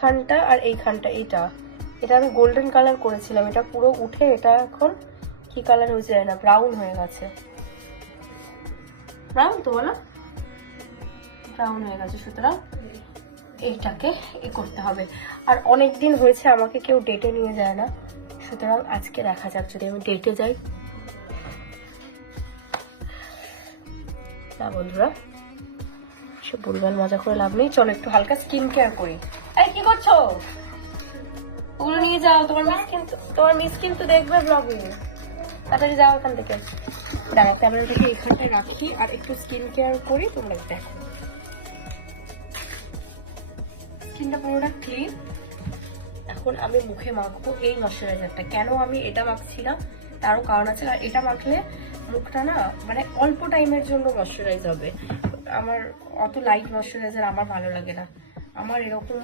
খানটা আর এই খানটা, এটা আমি গোল্ডেন কালার করেছিলাম, এটা পুরো উঠে এটা এখন কি কালার হয়েছে জানি না, ব্রাউন হয়ে গেছে। ব্রাউন তো বলো, ব্রাউন হয়ে গেছে। সুতরাং এইটাকে করতে হবে। আর অনেক দিন হয়েছে আমাকে কেউ ডেটে নিয়ে যায় না, সুতরাং আজকে দেখা যাক যদি আমি ডেটে যাই। না বন্ধুরা, সে বলবেন মজা করে লাভ নেই। চলো একটু হালকা স্কিন কেয়ার করি। এই কি করছো? ওগুলো নিয়ে যাও, তোমার মিস কিন্তু দেখবে ব্লগে। তাড়াতাড়ি যাও এখান থেকে। দাঁড়া, ক্যামেরাটাকে এখানটায় রাখি আর একটু স্কিন কেয়ার করি, তোমরা দেখো। স্কিনটা পুরোটা ক্লিন। এখন আমি মুখে মাখবো এই ময়শ্চারাইজারটা। কেন আমি এটা মাখছি না তারও কারণ আছে। আর এটা মাখলে মুখটা না মানে অল্প টাইমের জন্য ময়শ্চারাইজ হবে। আমার অত লাইট ময়শ্চারাইজার আমার ভালো লাগে না। আমার এরকম